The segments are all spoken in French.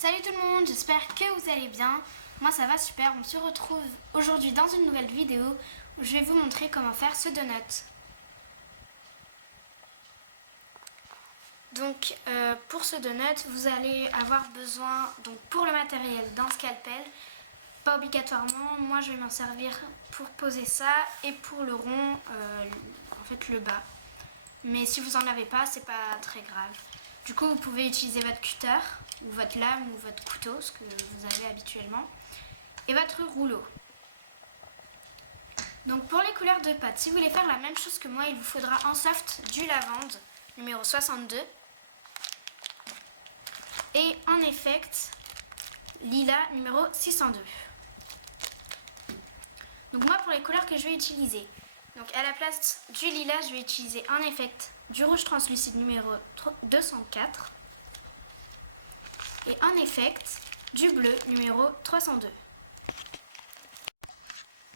Salut tout le monde, j'espère que vous allez bien. Moi ça va super, on se retrouve aujourd'hui dans une nouvelle vidéo où je vais vous montrer comment faire ce donut. Donc pour ce donut, vous allez avoir besoin, donc pour le matériel, d'un scalpel. Pas obligatoirement, moi je vais m'en servir pour poser ça et pour le rond, en fait le bas. Mais si vous en avez pas, c'est pas très grave. Du coup, vous pouvez utiliser votre cutter ou votre lame ou votre couteau, ce que vous avez habituellement, et votre rouleau. Donc pour les couleurs de pâte, si vous voulez faire la même chose que moi, il vous faudra en soft du lavande numéro 62 et en effect lilas numéro 602. Donc moi pour les couleurs que je vais utiliser, donc à la place du lilas, je vais utiliser en effect du rouge translucide numéro 204 et en effect du bleu numéro 302.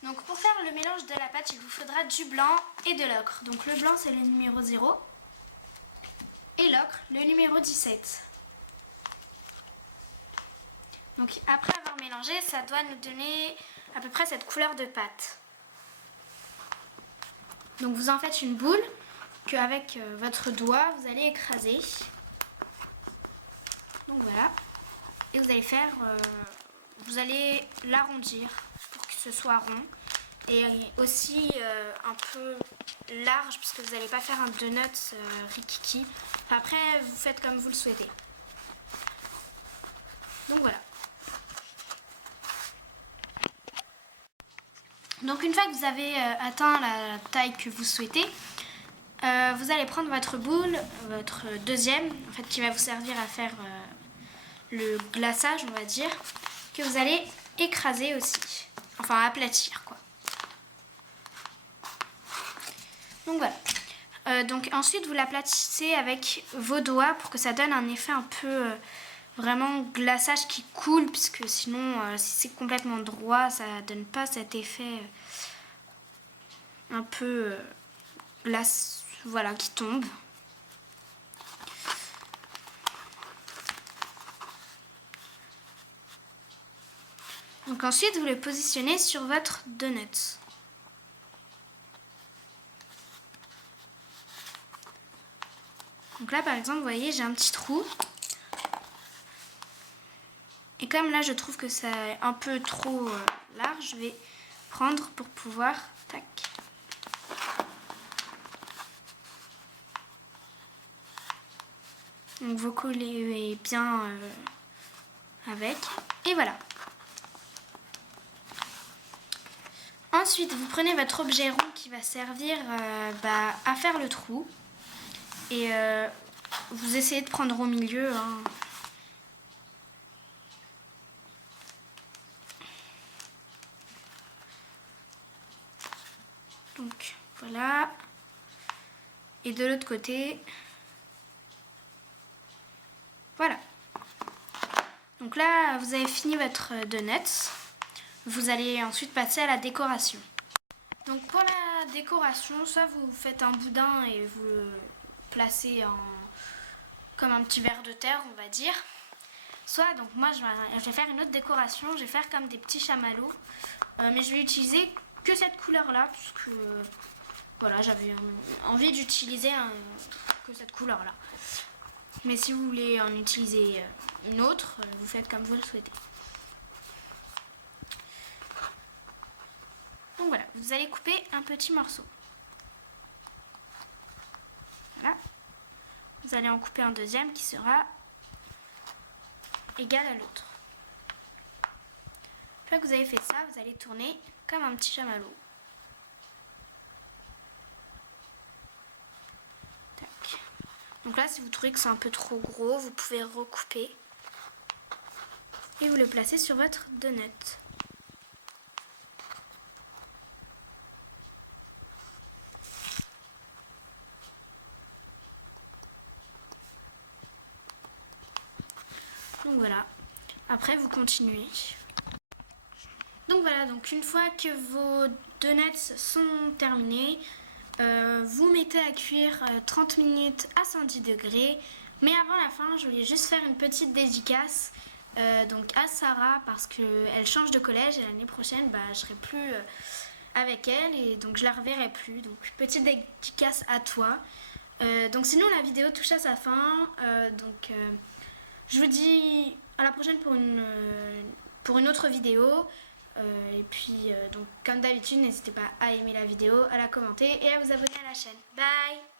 Donc pour faire le mélange de la pâte, il vous faudra du blanc et de l'ocre. Donc le blanc c'est le numéro 0 et l'ocre le numéro 17. Donc après avoir mélangé, ça doit nous donner à peu près cette couleur de pâte. Donc vous en faites une boule qu'avec votre doigt vous allez écraser. Donc voilà. Et vous allez faire, vous allez l'arrondir pour que ce soit rond. Et aussi un peu large puisque vous n'allez pas faire un donut rikiki. Enfin, après vous faites comme vous le souhaitez. Donc voilà. Donc une fois que vous avez atteint la taille que vous souhaitez, vous allez prendre votre boule, votre deuxième, en fait qui va vous servir à faire le glaçage, on va dire, que vous allez écraser aussi, enfin aplatir quoi. Donc voilà. Donc ensuite vous l'aplatissez avec vos doigts pour que ça donne un effet un peu vraiment glaçage qui coule, puisque sinon si c'est complètement droit ça donne pas cet effet un peu glace, voilà, qui tombe. Donc ensuite vous le positionnez sur votre donut. Donc là par exemple vous voyez j'ai un petit trou. Et comme là je trouve que c'est un peu trop large, je vais prendre pour pouvoir tac. Donc vous collez bien avec. Et voilà. Ensuite vous prenez votre objet rond qui va servir à faire le trou. Et vous essayez de prendre au milieu. Hein. Donc voilà. Et de l'autre côté. Voilà. Donc là, vous avez fini votre donut. Vous allez ensuite passer à la décoration. Donc pour la décoration, soit vous faites un boudin et vous le placez comme un petit verre de terre, on va dire. Soit, donc moi je vais faire une autre décoration, je vais faire comme des petits chamallows. Mais je vais utiliser que cette couleur-là, puisque voilà, j'avais envie d'utiliser que cette couleur-là. Mais si vous voulez en utiliser une autre, vous faites comme vous le souhaitez. Donc voilà, vous allez couper un petit morceau. Voilà. Vous allez en couper un deuxième qui sera égal à l'autre. Une fois que vous avez fait ça, vous allez tourner comme un petit chamallow. Tac. Donc là, si vous trouvez que c'est un peu trop gros, vous pouvez recouper et vous le placez sur votre donut. Donc voilà, après vous continuez. Donc voilà, donc une fois que vos donuts sont terminés, vous mettez à cuire 30 minutes à 110 degrés. Mais avant la fin, je voulais juste faire une petite dédicace donc à Sarah parce qu'elle change de collège et l'année prochaine je serai plus avec elle et donc je la reverrai plus. Donc petite dédicace à toi. Donc sinon la vidéo touche à sa fin. Je vous dis à la prochaine pour une autre vidéo. Et puis donc comme d'habitude n'hésitez pas à aimer la vidéo, à la commenter et à vous abonner à la chaîne. Bye.